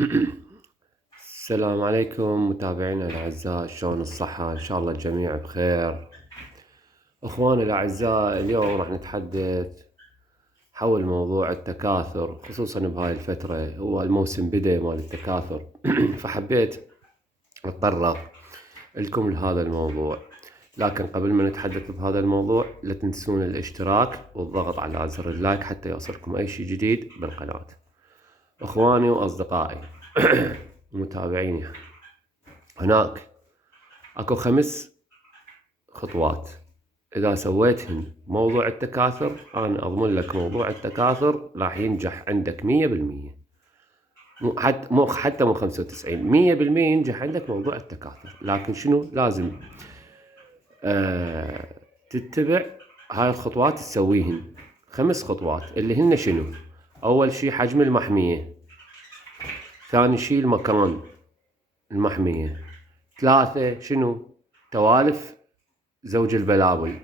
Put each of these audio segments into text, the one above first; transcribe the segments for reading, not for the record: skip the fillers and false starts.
السلام عليكم متابعينا الأعزاء، شلون الصحة؟ إن شاء الله الجميع بخير. أخواني الأعزاء، اليوم راح نتحدث حول موضوع التكاثر، خصوصا بهاي الفترة هو الموسم بدأ مال التكاثر. فحبيت أتطرق لكم لهذا الموضوع، لكن قبل ما نتحدث بهذا الموضوع لا تنسون الاشتراك والضغط على زر اللايك حتى يوصلكم أي شيء جديد بالقناة. أخواني وأصدقائي ومتابعيني، هناك اكو 5 خطوات اذا سويتهن موضوع التكاثر، انا اضمن لك موضوع التكاثر راح ينجح عندك 100%. مو 95، 100% ينجح عندك موضوع التكاثر. لكن شنو لازم تتبع هاي الخطوات تسويهن. 5 خطوات اللي هن شنو؟ اول شي حجم المحمية، ثاني شي المكان المحمية، 3 شنو؟ توالف زوج البلابل،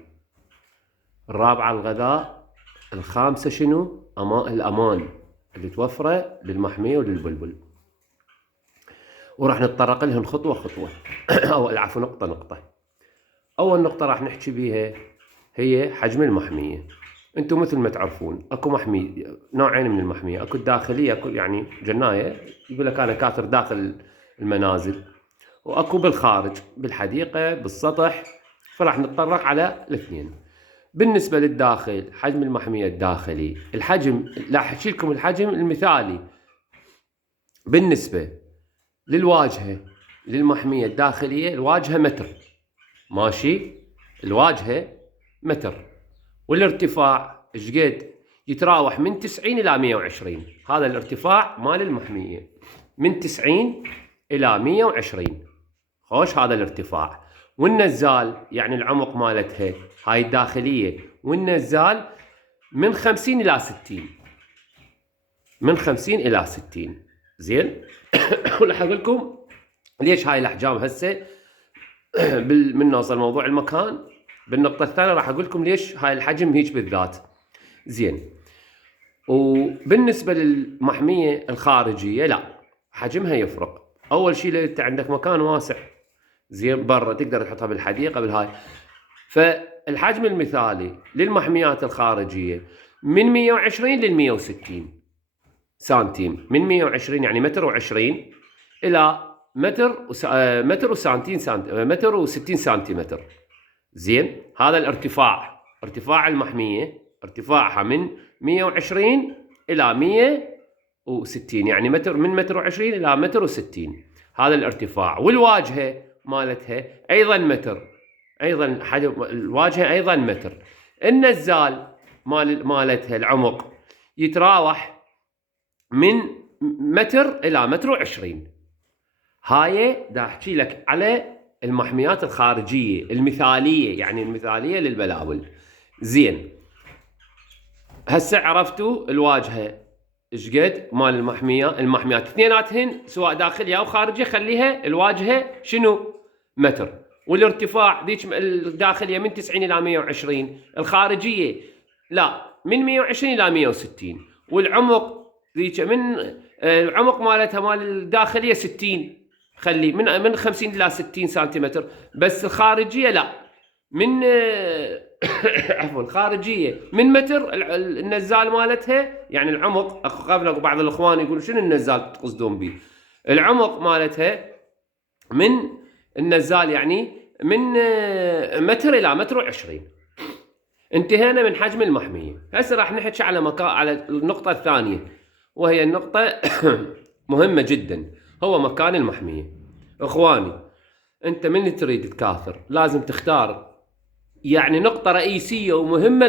الرابعة الغذاء، الخامسة شنو؟ الأمان اللي توفره للمحمية وللبلبل. وراح نتطرق لهم خطوة خطوة أو العفو نقطة نقطة. أول نقطة راح نحكي بيها هي حجم المحمية. انتم مثل ما تعرفون اكو محمية، نوعين من المحمية، اكو الداخلية، اكو يعني جناية يقول لك انا كاثر داخل المنازل، واكو بالخارج بالحديقة بالسطح. فراح نتطرق على الاثنين. بالنسبة للداخل، حجم المحمية الداخلي، الحجم لا احكي لكم الحجم المثالي بالنسبة للواجهة للمحمية الداخلية. الواجهة متر، ماشي؟ الواجهة متر، والارتفاع ايش قد؟ يتراوح من 90 إلى 120. هذا الارتفاع مال المحمية من 90 إلى 120. خوش هذا الارتفاع. والنزال يعني العمق مالتها هاي الداخلية، والنزال من 50 إلى 60. من 50 إلى 60. زين. وراح أقول لكم ليش هاي الأحجام هسه من نوصل موضوع المكان. بالنقطة الثانية راح أقول لكم ليش هاي الحجم هيك بالذات. زين. وبالنسبة للمحمية الخارجية لا، حجمها يفرق. أول شيء أنت عندك مكان واسع، زين، برا تقدر تحطها بالحديقة بالهاي. فالحجم المثالي للمحميات الخارجية من 120 لل 160 سنتيم. من 120 يعني متر وعشرين إلى متر وسنتين متر و60 سنتيمتر. زين. هذا الارتفاع، ارتفاع المحمية ارتفاعها من 120 إلى 160، يعني من متر و20 إلى متر و60. هذا الارتفاع. والواجهة مالتها أيضا متر، أيضا حجم الواجهة أيضا متر. النزال مالتها العمق يتراوح من متر إلى متر وعشرين. هاي دا أحكي لك على المحميات الخارجية المثالية، يعني المثالية للبلابل. زين. هسه عرفتوا الواجهة ايش قد مال المحميات اثنيناتهن سواء داخلية او خارجية، خليها الواجهة شنو؟ متر. والارتفاع ذيك الداخلية من 90 الى 120، الخارجية لا من 120 الى 160. والعمق ذيك العمق مالتها مال الداخلية 60، خلي من 50 الى 60 سنتيمتر. بس الخارجية لا، من عفوا الخارجيه من متر. النزال مالتها يعني العمق، قبل بعض الاخوان يقولوا شنو النزال تقصدون به؟ العمق مالتها من النزال يعني من متر الى متر وعشرين. انتهينا من حجم المحميه. هسه راح نحكي على النقطه الثانيه، وهي النقطه مهمه جدا، هو مكان المحميه. اخواني، انت من تريد تكاثر لازم تختار يعني نقطة رئيسية ومهمة،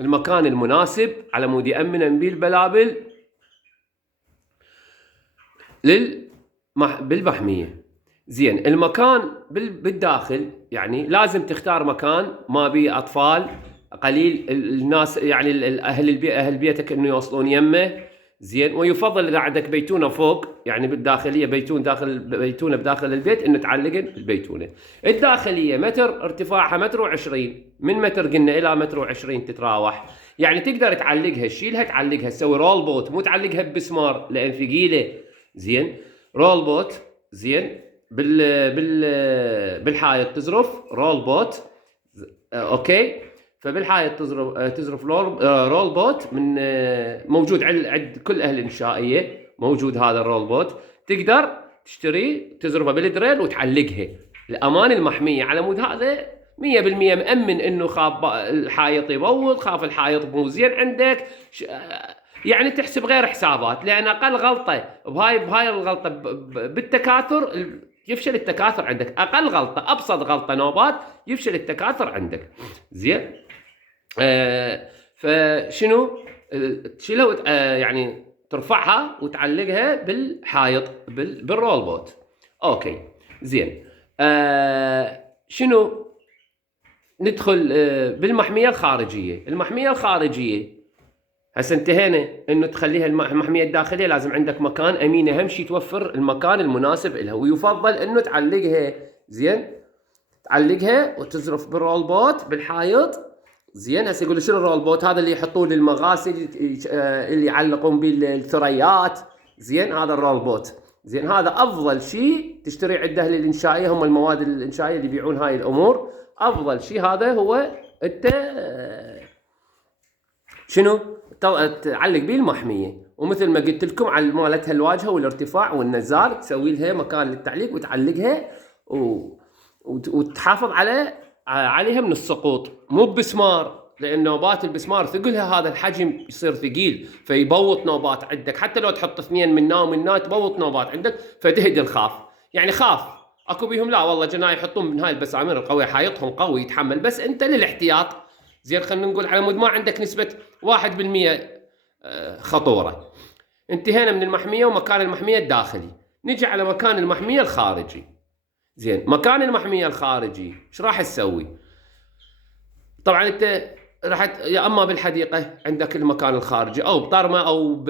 المكان المناسب على مود يأمن به البلابل بالمحمية. زين. المكان بالداخل يعني لازم تختار مكان ما بيه أطفال قليل، الناس يعني أهل بيتك إنه يوصلون يمه. زين. ويفضل إذا عندك بيتونة فوق يعني بالداخلية، بيتونة بداخل البيت، إنه تعلقن البيتونة. الداخلية متر، ارتفاعها متر وعشرين، من متر قلنا إلى متر وعشرين تتراوح. يعني تقدر تعلقها، تشيلها تعلقها، تسوي رول بوت، مو تعلقها بمسمار لأن ثقيلة. زين. رول بوت، زين، بالحائط تزرف رول بوت، اوكي. فبالحائط تزرف رول بوت من موجود عند كل اهل الانشائيه، موجود هذا الرول بوت، تقدر تشتري تزرفه بالدريل وتعلقها. الامان المحميه على مود هذا 100% مأمن انه خاف الحائط يبوظ، خاف الحائط مو زين عندك، يعني تحسب غير حسابات، لان اقل غلطه بهاي الغلطه بالتكاثر يفشل التكاثر عندك. اقل غلطه، ابسط غلطه نوبات، يفشل التكاثر عندك. زين. فشنو تشيلها يعني ترفعها وتعلقها بالحائط بالرول بوت. اوكي زين. شنو ندخل بالمحميه الخارجيه. المحميه الخارجيه هسه انتهينا انه تخليها المحميه الداخليه، لازم عندك مكان امين، اهم شيء توفر المكان المناسب لها، ويفضل انه تعلقها. زين، تعلقها وتزرف بالرول بوت بالحائط. زين. هسه يقول شنو الرول بوت؟ هذا اللي يحطون للمغاسل، اللي يعلقون به الثريات. زين، هذا الرول بوت. زين، هذا افضل شيء تشتري عنده اهل الانشائيه، هم المواد الانشائيه اللي يبيعون هاي الامور. افضل شيء هذا هو انت شنو تعلق به المحميه، ومثل ما قلت لكم على مالتها الواجهه والارتفاع والنزال، تسوي لها مكان للتعليق وتعلقها وتحافظ عليها من السقوط. مو بسمار، لان نوبات البسمار ثقلها هذا الحجم يصير ثقيل فيبوط نوبات عندك، حتى لو تحط اثنين منا ومنا تبوط نوبات عندك. فتهدي الخاف، يعني خاف. اكو بيهم لا والله جناي يحطون من هاي البسامير القويه، حايطهم قوي يتحمل، بس انت للاحتياط. زين، خلينا نقول على مود ما عندك نسبه 1% خطوره. انتهينا من المحميه ومكان المحميه الداخلي، نجي على مكان المحميه الخارجي. زين، مكان المحميه الخارجي ايش راح تسوي؟ طبعا انت راح يا اما بالحديقه عندك المكان الخارجي، او بطرمه، او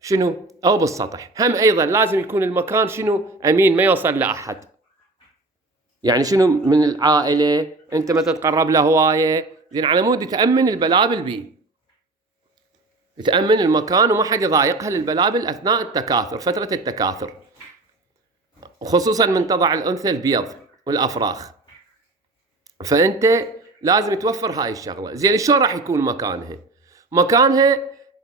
شنو، او بالسطح. هم ايضا لازم يكون المكان شنو امين، ما يوصل لاحد. يعني شنو من العائله، انت ما تتقرب له هوايه. زين، على مود تامن البلابل بيه، تامن المكان وما حد يضايقها للبلابل اثناء التكاثر، فتره التكاثر، وخصوصا من تضع الانثى البيض والافراخ. فانت لازم توفر هاي الشغله. زين، شلون راح يكون مكانها؟ مكانها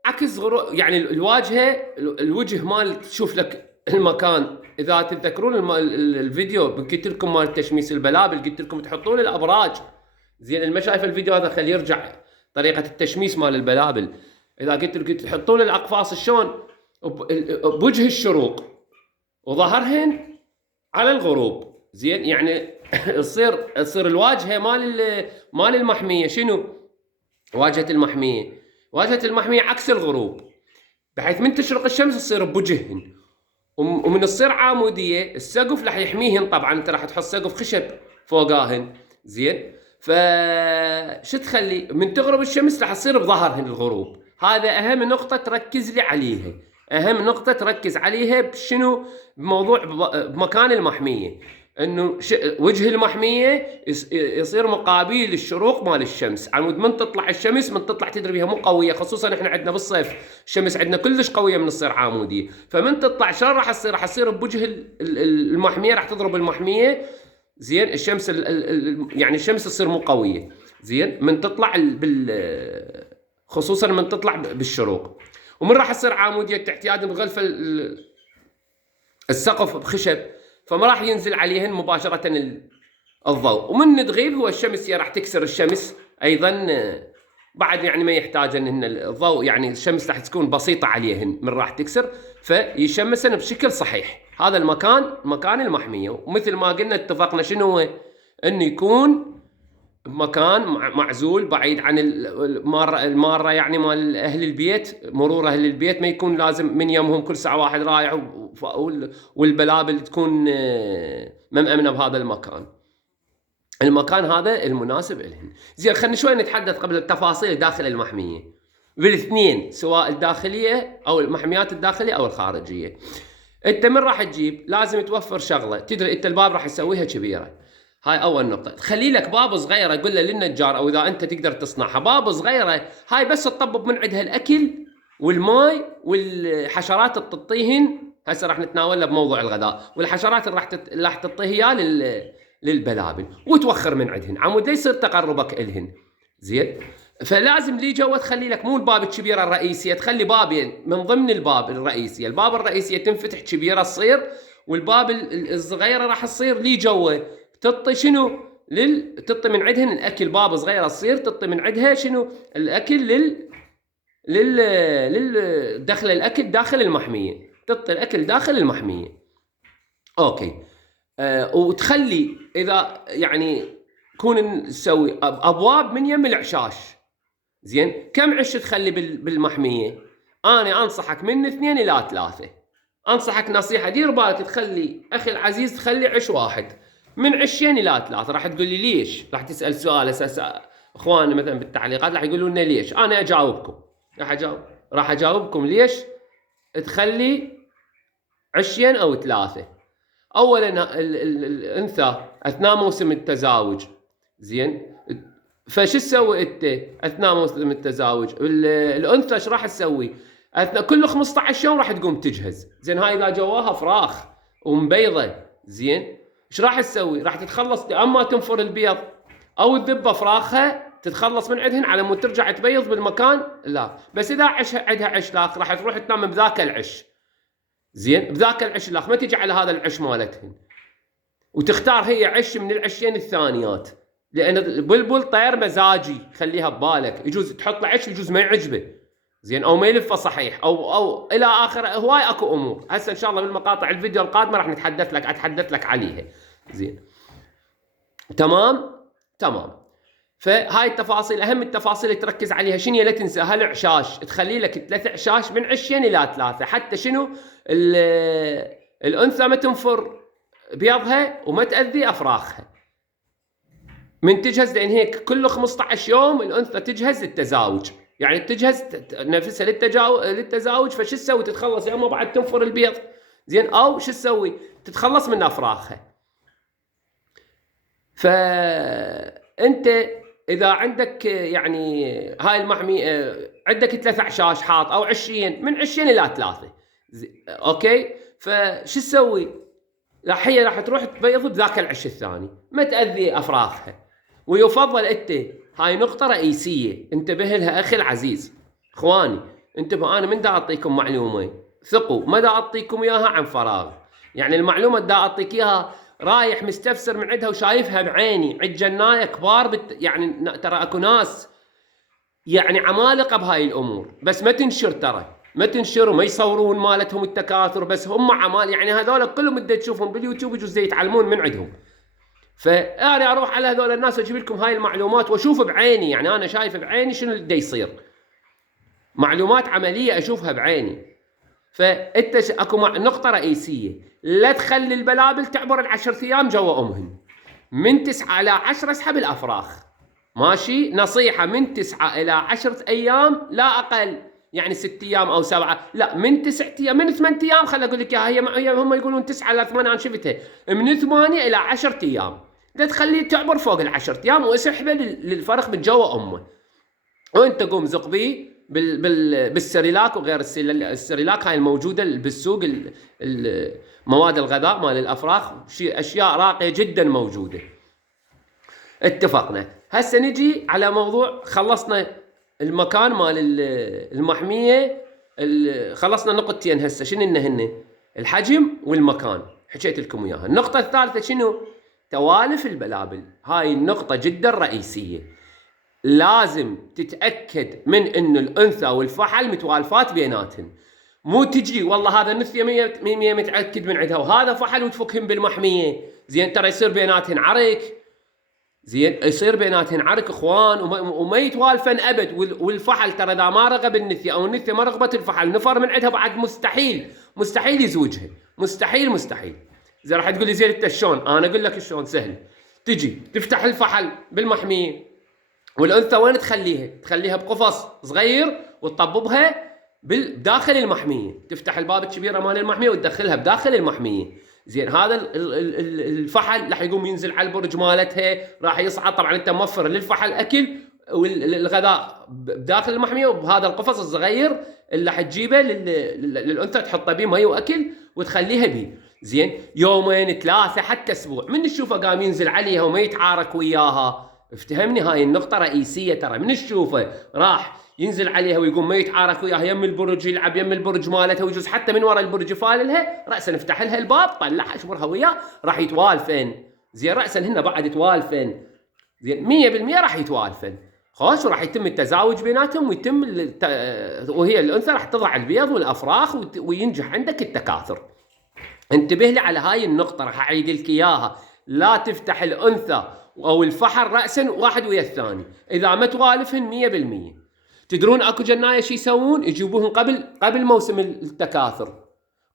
عكس يعني الواجهه، الوجه مال تشوف لك المكان. اذا تتذكرون الفيديو قلت لكم مال تشميس البلابل، قلت لكم تحطون الابراج. زين، اللي ما شايف الفيديو هذا خليه يرجع، طريقه التشميس مال البلابل. اذا قلت لكم تحطون الاقفاص شلون بوجه الشروق وظهرهن على الغروب. زين، يعني تصير الواجهه مال المحميه شنو؟ واجهه المحميه عكس الغروب، بحيث من تشرق الشمس تصير بوجههن، ومن تصير عاموديه السقف راح يحميهن. طبعا انت راح تحط سقف خشب فوقاهن. زين، فشو تخلي من تغرب الشمس راح تصير بظهرهن الغروب. هذا اهم نقطه تركز لي عليها، اهم نقطه تركز عليها بشنو؟ بموضوع بمكان المحميه، انه وجه المحميه يصير مقابل للشروق مال الشمس. عمود من تطلع الشمس، من تطلع تدري بها مو قويه، خصوصا احنا عندنا بالصيف الشمس عندنا كلش قويه من تصير عاموديه. فمن تطلع شلون راح تصير؟ راح تصير بوجه المحميه، راح تضرب المحميه. زين، الشمس يعني الشمس تصير مو قويه. زين، من تطلع خصوصا من تطلع بالشروق. ومن راح تصير عاموديه تحتياد بغلفه السقف بخشب، فما راح ينزل عليهن مباشره الضوء. ومن تغيب هو الشمس راح تكسر الشمس ايضا بعد، يعني ما يحتاج ان الضوء، يعني الشمس راح تكون بسيطه عليهن من راح تكسر، فيشمسن بشكل صحيح. هذا مكان المحميه. ومثل ما قلنا اتفقنا شنو هو؟ انه يكون مكان معزول بعيد عن الماره يعني مال اهل البيت، مرور اهل البيت. ما يكون لازم من يمهم كل ساعه واحد رايح، والبلابل تكون مأمنه بهذا المكان هذا المناسب لهن. زين، خلينا شوي نتحدث قبل التفاصيل داخل المحميه بالاثنين، سواء الداخليه او المحميات الداخليه او الخارجيه. انت من راح تجيب لازم توفر شغله، تدري انت الباب راح تسويها كبيره. هاي اول نقطه. تخلي لك باب صغيره، قول له للنجار او اذا انت تقدر تصنعها باب صغيره، هاي بس تطبب من عندها الاكل والماء والحشرات تطيهن هسه راح نتناولها بموضوع الغذاء، والحشرات اللي راح تعطيه اياه للبلابل وتوخر من عندهن، عمود لا يصير تقربك الهن. زين، فلازم لي جوا تخلي لك مو الباب الكبيره الرئيسيه، تخلي بابين من ضمن الباب الرئيسيه، الباب الرئيسيه تنفتح كبيره تصير، والباب الصغيره راح تصير لي جوا تعطي شنو تعطي من عندهن الاكل، باب صغيره تصير تعطي من عندها شنو الاكل دخل الاكل داخل المحميه، تعطي الاكل داخل المحميه. اوكي. وتخلي اذا يعني كون نسوي ابواب من يم العشاش. زين، كم عش تخلي بالمحميه؟ انا انصحك من 2 إلى 3. انصحك نصيحه، دير بالك تخلي اخي العزيز تخلي عش واحد، من 2 إلى 3. راح تقول لي ليش؟ راح تسال سؤال اساسا اخواننا مثلا بالتعليقات راح يقولوا لنا ليش. انا اجاوبكم، راح اجاوبكم ليش تخلي 2 أو 3. اولا الانثى اثناء موسم التزاوج، زين، فش تسوي انت اثناء موسم التزاوج؟ الانثى ايش راح تسوي؟ اثناء كل 15 يوم راح تقوم تجهز. زين، هاي اذا جواها فراخ ومبيضه، زين، ايش راح تسوي؟ راح تتخلص، اما تنفر البيض او تذبه فراخها تتخلص من عندهن على مود ترجع تبيض بالمكان، لا. بس اذا عندها عش لاخ راح تروح تنام بذاك العش. زين، بذاك العش الاخ، ما تجي على هذا العش مالتهن، وتختار هي عش من العشين الثانيات، لان البلبل طير مزاجي، خليها ببالك، يجوز تحط له عش يجوز ما يعجبه، زين، او ما يلفه صحيح، او الى اخره. هواي اكو امور هسه ان شاء الله بالمقاطع الفيديو القادمه راح اتحدث لك عليها. زين، تمام. فهاي التفاصيل، اهم التفاصيل اللي تركز عليها شنو؟ لا تنسى هالعشاش تخلي لك 3 عشاش من 20 إلى 3، حتى شنو الانثى ما تنفر بيضها وما تأذي افراخها من تجهز، لان هيك كل 15 يوم الانثى تجهز للتزاوج، يعني تجهز نفسها للتزاوج. فشو تسوي؟ تتخلص يا اما بعد تنفر البيض، زين، او شو تسوي؟ تتخلص من افراخها. فانت اذا عندك يعني هاي المحمي عندك 3 عشاش حاط او 20 من 20 إلى 3، اوكي. فشو تسوي؟ هي راح تروح تبيض بذاك العش الثاني، ما تأذي افراخها. ويفضل انت، هاي نقطة رئيسية انتبه لها اخي العزيز، اخواني انتبهوا، انا من دا اعطيكم معلومة ثقوا، ما دا اعطيكم اياها عن فراغ، يعني المعلومة دا اعطيك اياها رايح مستفسر من عندها وشايفها بعيني، عند جناية كبار يعني ترى اكو ناس يعني عمالقة بهاي الامور، بس ما تنشر، ترى ما تنشر وما يصورون مالتهم التكاثر، بس هم عمال يعني هذول كلهم بدي تشوفهم باليوتيوب يجوز يتعلمون من عندهم. فأنا أروح على هذول الناس وأجيب لكم هاي المعلومات وأشوف بعيني، يعني أنا شايف بعيني شنو اللي يصير، معلومات عملية أشوفها بعيني. فأنت أكو نقطة رئيسية، لا تخلي البلابل تعبر ال10 أيام جوا أمهن، من 9 إلى 10 اسحب الأفراخ، ماشي؟ نصيحة من 9 إلى 10 أيام لا أقل، يعني 6 أيام أو 7، لا من 9 أيام، من 8 أيام خلي أقول لك هي هم يقولون 9 إلى 8، أنا شفتها من 8 إلى 10 أيام، لا تخليه تعبر فوق ال10 أيام، واسحبه للفرخ من جوا أمه، وأنت قوم زق بيه بالسريلاك وغير السريلاك هاي الموجودة بالسوق، مواد الغذاء مال الأفراخ، أشياء راقية جدا موجودة. اتفقنا. هسه نجي على موضوع، خلصنا المكان مال المحمية، خلصنا نقطتين هسه، شنو هن؟ الحجم والمكان، حكيت لكم اياها. النقطة الثالثة شنو؟ توالف البلابل، هاي النقطة جدا رئيسية، لازم تتأكد من انه الانثى والفحل متوالفات بيناتهن، مو تجي والله هذا نثية 100% متأكد من عندها وهذا فحل وتفكهم بالمحمية، زين، ترى يصير بيناتهن عرك، زين، يصير بيناتهن عرك اخوان، وما يتوالفن ابد. والفحل ترى اذا ما رغب النثية او النثية ما رغبت الفحل نفر من عندها بعد مستحيل يزوجها، مستحيل. زين، راح تقول لي زين انت شلون؟ انا اقول لك شلون، سهل. تجي تفتح الفحل بالمحمية، والانثى وين تخليها بقفص صغير وتطببها بداخل المحمية، تفتح الباب الكبيرة مال المحمية وتدخلها بداخل المحمية، زين. هذا الفحل راح يقوم ينزل على البرج مالتها، راح يصعد، طبعا انت موفر للفحل اكل والغذاء بداخل المحميه وبهذا القفص الصغير اللي راح تجيبه للانثى، تحطه بيه مي واكل وتخليها بيه. زين، يومين 3 حتى اسبوع من تشوفه قام ينزل عليها وما يتعارك وياها. افتهمني، هاي النقطه رئيسيه ترى. من تشوفه راح ينزل عليها ويقوم ما يتعارك وياها، يم البرج يلعب يم البرج مالتها، ويجوز حتى من ورا البرج يفاللها، راسا افتح لها الباب طلعها اشبرها وياه، راح يتوالفن. زين، راسا هن بعد يتوالفن. زين 100% راح يتوالفن. خوش، وراح يتم التزاوج بيناتهم، ويتم وهي الانثى راح تضع البيض والافراخ وينجح عندك التكاثر. انتبه لي على هاي النقطة، راح اعيد لك اياها. لا تفتح الانثى او الفحل رأسا واحد ويا الثاني اذا ما توالفهن 100%. تدرون اكو جناية شي يسوون؟ يجيبوهن قبل موسم التكاثر.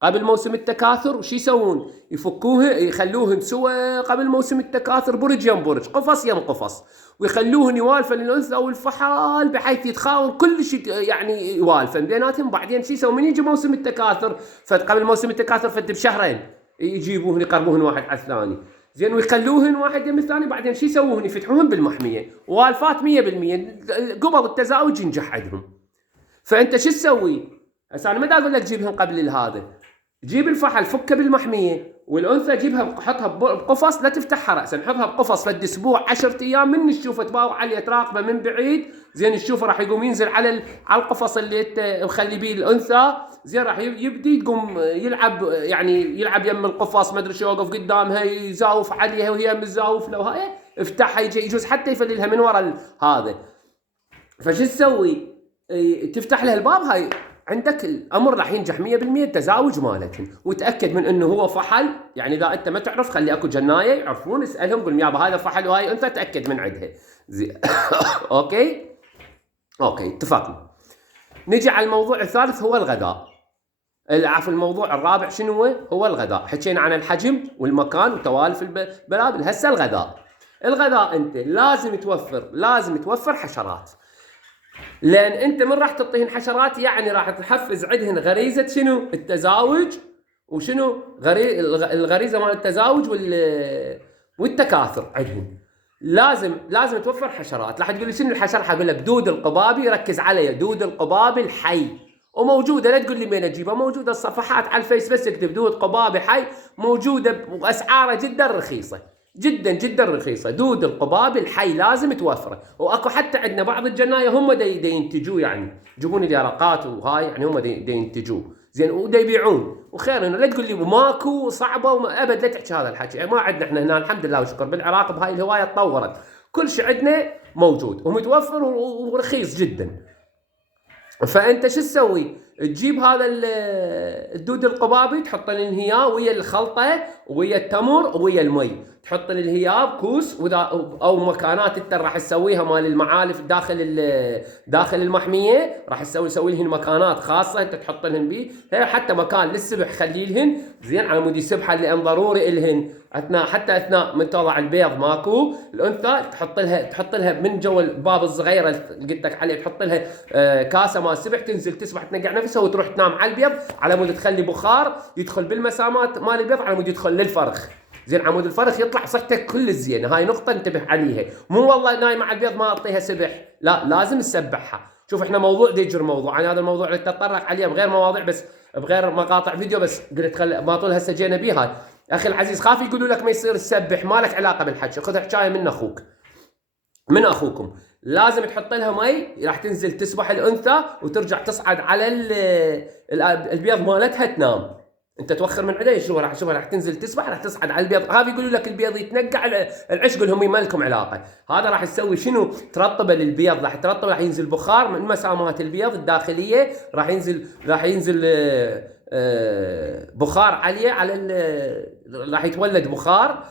قبل موسم التكاثر وش يسوون؟ يفكوه، يخلوهن سوا قبل موسم التكاثر، برج يم برج، قفص يم قفص، ويخلوهن يوالفن الانثى او الفحال بحيث يتخاون كل شيء، يعني يوالفن بيناتهم. بعدين شو يسوون؟ من يجي موسم التكاثر، قبل موسم التكاثر بشهرين يجيبوهن يقربوهن واحد على الثاني. زين، ويخلوهن واحد يم الثاني. بعدين شو يسوون؟ يفتحوهن بالمحميه والفات 100% قبل التزاوج ينجح عندهم. فانت شو تسوي؟ هسه انا ما دا اقول لك جيبهن قبل هذا. جيب الفحل فكه بالمحميه، والانثى جيبها حطها بقفص، لا تفتحها راسا، حطها بقفص لد اسبوع 10 ايام. من تشوفه تباوع عليه تراقبه من بعيد. زين، تشوفه راح يقوم ينزل على القفص اللي انت مخلي بيه الانثى. زين، راح يبدي تقوم يلعب، يعني يلعب يم القفص، ما ادري شو، يوقف قدامها يزاوف عليها وهي متزاوف له، هاي افتحها، يجوز حتى يفللها من ورا هذا. فشو تسوي؟ تفتح لها الباب. هاي عندك الامر راح ينجح 100% التزاوج مالتهم. وتاكد من انه هو فحل. يعني اذا انت ما تعرف، خلي اكو جنايه يعرفون، اسالهم قول يابا هذا فحل وهاي انثى، تاكد من عندها. زين. اوكي اتفقنا. نجي على الموضوع الثالث، هو الغذاء. عفوا، الموضوع الرابع شنو هو الغذاء. حكينا عن الحجم والمكان وتوالف البلابل. هسه الغذاء انت لازم توفر حشرات. لان انت من راح تعطيهن حشرات، يعني راح تحفز عندهن غريزه شنو؟ التزاوج. وشنو الغريزه مال التزاوج والتكاثر عندهن. لازم توفر حشرات. راح تقول لي شنو الحشره؟ حقول لك دود القبابي. ركز علي، دود القبابي الحي، وموجوده، لا تقول لي مين اجيبها، موجوده الصفحات على الفيس، بس اكتب دود قبابي حي، موجوده واسعارها جدا رخيصه، جدا رخيصه. دود القباب الحي لازم توفره. واكو حتى عندنا بعض الجنايه هم دا ينتجوه، يعني يجيبون اليرقات وهاي، يعني هم دا ينتجوه. زين، ودا يبيعون. وخير انه لا تقول لي ماكو صعبه ابد، لا تحكي هذا الحكي. يعني ما عندنا احنا هنا الحمد لله والشكر بالعراق بهاي الهوايه تطورت، كل شيء عندنا موجود ومتوفر ورخيص جدا. فانت شو تسوي؟ تجيب هذا الدود القبابي، تحط الانهياب ويا الخلطه ويا التمر ويا المي، تحط الانهياب كوس او مكانات انت راح تسويها مال المعالف داخل المحميه، راح تسوي لهن مكانات خاصه انت تحط لهن بيه. حتى مكان للسبح خلي لهن، زين، على مود السبحه اللي ضروري الهن اثناء من توضع البيض ماكو الانثى، تحط لها من جو الباب الصغيره اللي قلت لك عليه، تحط لها كاسه مال سبح، تنزل تسبح تنقع نفسها وتروح تنام على البيض، على مود تخلي بخار يدخل بالمسامات مال البيض، على مود يدخل للفرخ. زين، عمود الفرخ يطلع صحته كل الزينه. هاي نقطه انتبه عليها. مو والله نايمه على البيض ما اعطيها سبح، لا، لازم تسبحها. شوف، احنا موضوع ديجر موضوع، انا هذا الموضوع اللي تتطرق عليه بغير مواضيع، بس بغير مقاطع فيديو، بس قلت ما طول هسه جينا بيها. اخي العزيز، خاف يقولوا لك ما يصير تسبح، ما لك علاقه بالحكي، خذ حكايه من اخوكم. لازم تحط لها مي، راح تنزل تسبح الانثى وترجع تصعد على البيض مالتها تنام. انت توخر من عليه، شوفها راح تنزل تسبح، راح تصعد على البيض. هذا يقولوا لك البيض يتنقع العش، قول لهم ما لكم علاقه. هذا راح تسوي شنو؟ ترطبه للبيض، راح ينزل بخار من مسامات البيض الداخليه، راح ينزل بخار عليه راح يتولد بخار،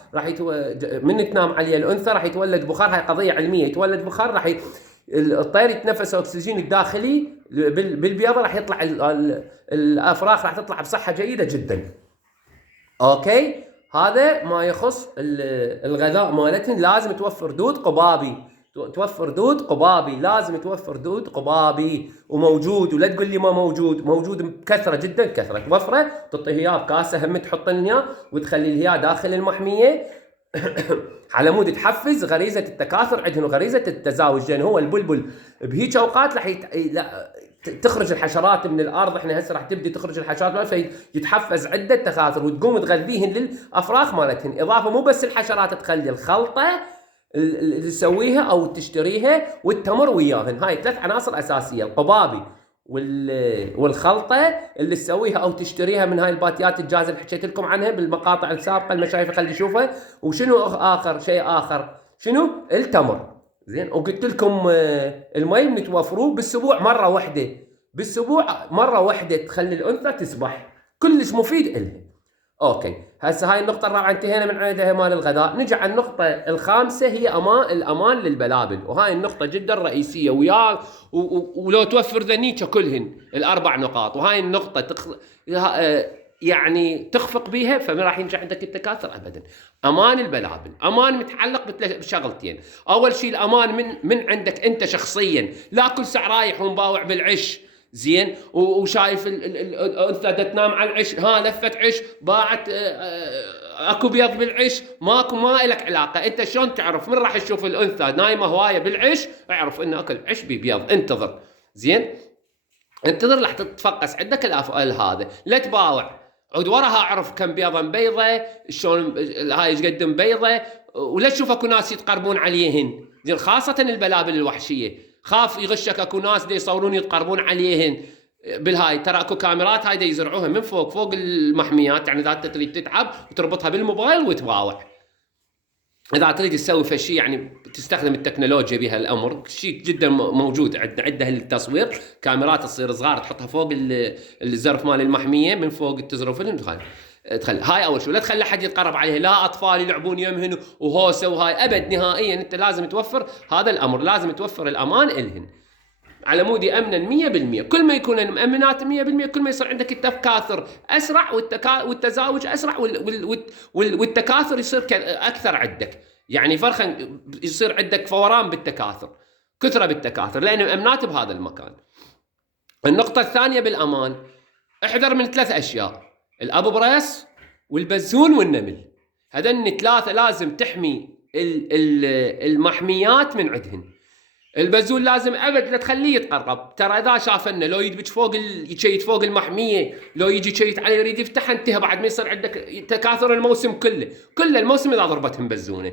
من تنام عليه الانثى راح يتولد بخار. هاي قضيه علميه، يتولد بخار، الطير يتنفس اكسجين الداخلي بالبيضه، راح يطلع الافراخ راح تطلع بصحه جيده جدا. اوكي، هذا ما يخص الغذاء مالتهم. لازم توفر دود قبابي، لازم توفر دود قبابي وموجود. ولا تقول لي ما موجود بكثره، جدا كثره، توفره. تعطيه اياه بكاسه هم تحط لنا وتخلي اياه داخل المحميه. على مود تحفز غريزه التكاثر عندهن وغريزه التزاوج، لان هو البلبل بهيج اوقات راح تخرج الحشرات من الارض. احنا هسه راح تبدي تخرج الحشرات فيتحفز عنده التكاثر وتقوم تغذيهن للافراخ مالتهن. اضافه مو بس الحشرات تخلي الخلطه اللي تسويها او تشتريها والتمر وياهن. هاي 3 عناصر اساسيه، القبابي والخلطه اللي تسويها او تشتريها من هاي الباتيات الجاهزه اللي حكيت لكم عنها بالمقاطع السابقه، المشايف خلي يشوفها. وشنو اخر شيء اخر؟ شنو؟ التمر. زين، وقلت لكم المي متوفروه بالاسبوع مره واحده، بالاسبوع مره واحده تخلي الانثى تسبح، كلش مفيد إلها. اوكي، هسه هاي النقطه الرابعه انتهينا من عندها مال الغذاء. نجي على النقطه الخامسه، هي الامان للبلابل، وهاي النقطه جدا رئيسيه ولو توفر ذنيك كلهن ال4 نقاط. وهاي النقطه يعني تخفق بيها فما راح ينجح عندك التكاثر ابدا. امان البلابل، امان متعلق بشغلتين. اول شيء الامان من عندك انت شخصيا، لا كل ساعه رايح ومباوع بالعش، زين، وشايف الانثى تنام على العش، لفت عش باعت اكو بيض بالعش، ما لك علاقه. انت شلون تعرف؟ من راح تشوف الانثى نايمه هوايه بالعش اعرف انه اكل عش ببيض، انتظر. زين، انتظر لح تتفقس عندك هذا، لا تباوع. عود وراها اعرف كم بيضه مبيضه، شلون هاي ايش قد مبيضه، ولا تشوف اكو ناس يتقربون عليهن. زين، خاصه البلابل الوحشيه، خاف يغشك اكو ناس دي يصورون يتقربون عليهن بالهاي. ترى اكو كاميرات هاي دي يزرعوها من فوق المحميات، يعني اذا تريد تتعب وتربطها بالموبايل وتباوع. اذا تريد تسوي فشي يعني تستخدم التكنولوجيا بها الامر، شيء جدا موجود عندها للتصوير، كاميرات تصير صغار تحطها فوق الزرف مال المحميه من فوق التزرف تخلي. هاي اول شيء، لا تخلي حد يتقرب عليها، لا اطفال يلعبون يمهن وهوسه وهاي ابد نهائيا. انت لازم توفر هذا الامر، لازم توفر الامان الهن على مود امنا 100%. كل ما يكون مأمنات 100% كل ما يصير عندك التكاثر اسرع والتزاوج اسرع والتكاثر يصير اكثر عندك. يعني فرخا يصير عندك فوران بالتكاثر، كثره بالتكاثر، لان مأمنات بهذا المكان. النقطه الثانيه بالامان، احذر من 3 اشياء: الابو بريس والبزون والنمل. هذن 3 لازم تحمي المحميات من عندهن. البزون لازم ابد لا تخليه يتقرب، ترى اذا شافنا لو يدبج يشيت فوق المحميه، لو يجي يشيت عليه يريد يفتحها، انتهى بعد ما يصير عندك تكاثر الموسم كله الموسم اذا ضربتهم بزونه.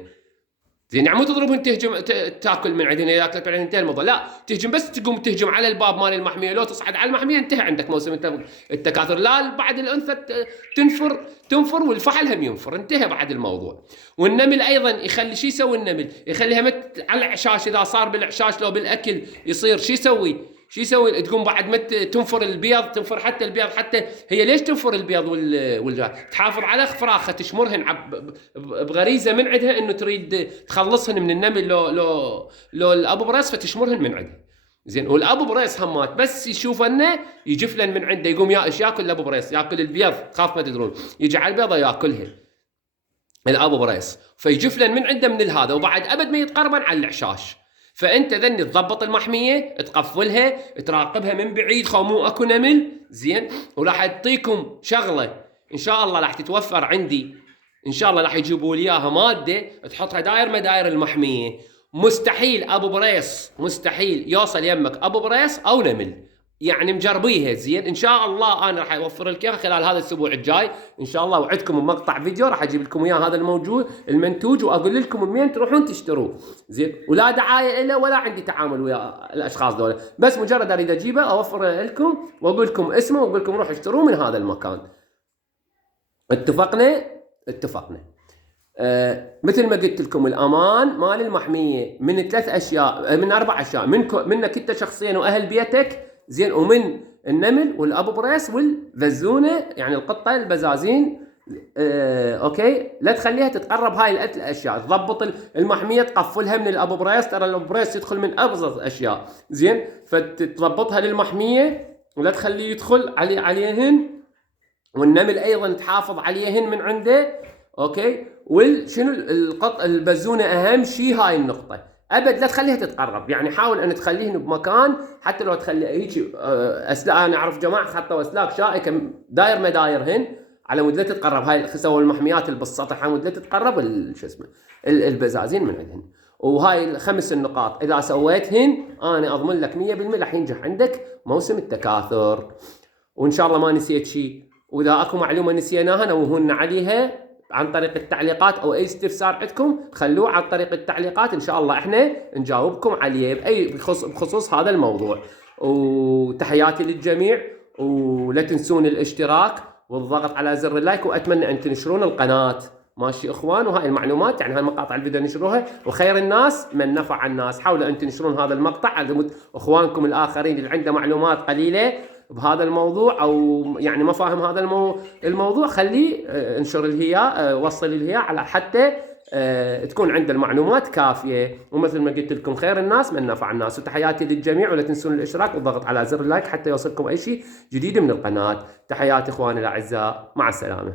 زين، يعني مو تضربهم تهجم تاكل من عندنا، ياكلك من عندنا انتهى الموضوع، لا تهجم، بس تقوم تهجم على الباب مال المحميه، لو تصعد على المحميه انتهى عندك موسم التكاثر. لا بعد الانثى تنفر والفحل هم ينفر، انتهى بعد الموضوع. والنمل ايضا يخلي شو يسوي النمل؟ يخليها على العشاش، اذا صار بالعشاش لو بالاكل يصير شو يسوي؟ تقوم بعد ما تنفر البيض، تنفر حتى البيض. حتى هي ليش تنفر البيض تحافظ على فراخها، تشمرهن بغريزه من عندها انه تريد تخلصهن من النمل. لو الابو بريس فتشمرهن من عندها. زين، والابو بريس همات بس يشوف انه يجفلن من عنده، يقوم ياكل الابو بريس، ياكل البيض، خاف ما تدرون يجي على البيضه ياكلها الابو بريس، فيجفلن من عنده من هذا، وبعد ابد ما يتقربن على العشاش. فانت ذني تضبط المحميه، تقفلها، تراقبها من بعيد، مو اكو نمل. زين، وراح تعطيكم شغله ان شاء الله راح تتوفر عندي، ان شاء الله راح يجيبوا لي اياها ماده تحطها داير مداير المحميه. مستحيل ابو بريس، مستحيل يوصل يمك ابو بريس او نمل، يعني مجربيها. زين، ان شاء الله انا راح اوفر لك اياها خلال هذا الاسبوع الجاي ان شاء الله. وعدكم مقطع فيديو راح اجيب لكم اياه هذا المنتوج، واقول لكم منين تروحون تشتروه. زين، ولا دعايه له ولا عندي تعامل ويا الاشخاص دول، بس مجرد اريد اجيبه اوفر لكم واقول لكم اسمه واقول لكم روحوا اشتروه من هذا المكان. اتفقنا. مثل ما قلت لكم، الامان مال المحميه من 3 اشياء، من 4 اشياء، منك انت شخصيا واهل بيتك، زين، ومن النمل والابو بريس والبزونه، يعني القطه البزازين. اوكي، لا تخليها تتقرب هاي الاشياء. تضبط المحميه، تقفلها من الابو بريس، ترى الابو بريس يدخل من ابسط اشياء. زين، فتضبطها للمحميه ولا تخليه يدخل عليهن. والنمل ايضا تحافظ عليهن من عنده. اوكي، وشنو البزونه اهم شيء هاي النقطه، ابد لا تخليها تتقرب. يعني حاول ان تخليهن بمكان، حتى لو تخلي هيك اسلاك. انا اعرف جماعه حطوا اسلاك شائكه داير مدايرهن على مود لا تتقرب هاي سووا المحميات اللي بالسطح على مود لا تتقرب شو اسمه البزازين من عندهن. وهاي ال5 النقاط اذا سويتهن انا اضمن لك 100% راح ينجح عندك موسم التكاثر. وان شاء الله ما نسيت شيء، واذا اكو معلومه نسيناها نوهونا عليها عن طريق التعليقات، او اي استفسار عندكم خلوه عن طريق التعليقات، ان شاء الله احنا نجاوبكم عليه باي بخصوص هذا الموضوع. وتحياتي للجميع، ولا تنسون الاشتراك والضغط على زر اللايك، واتمنى ان تنشرون القناه. ماشي اخوان، وهاي المعلومات يعني هاي مقاطع الفيديو نشروها، وخير الناس من نفع الناس. حاولوا ان تنشرون هذا المقطع على اخوانكم الاخرين اللي عنده معلومات قليله بهذا الموضوع، او يعني ما فاهم هذا الموضوع، خليه انشر له وصل له على حتى تكون عنده المعلومات كافيه. ومثل ما قلت لكم خير الناس من نفع الناس. وتحياتي للجميع، ولا تنسون الاشتراك والضغط على زر اللايك حتى يوصلكم اي شيء جديد من القناه. تحياتي اخواني الاعزاء، مع السلامه.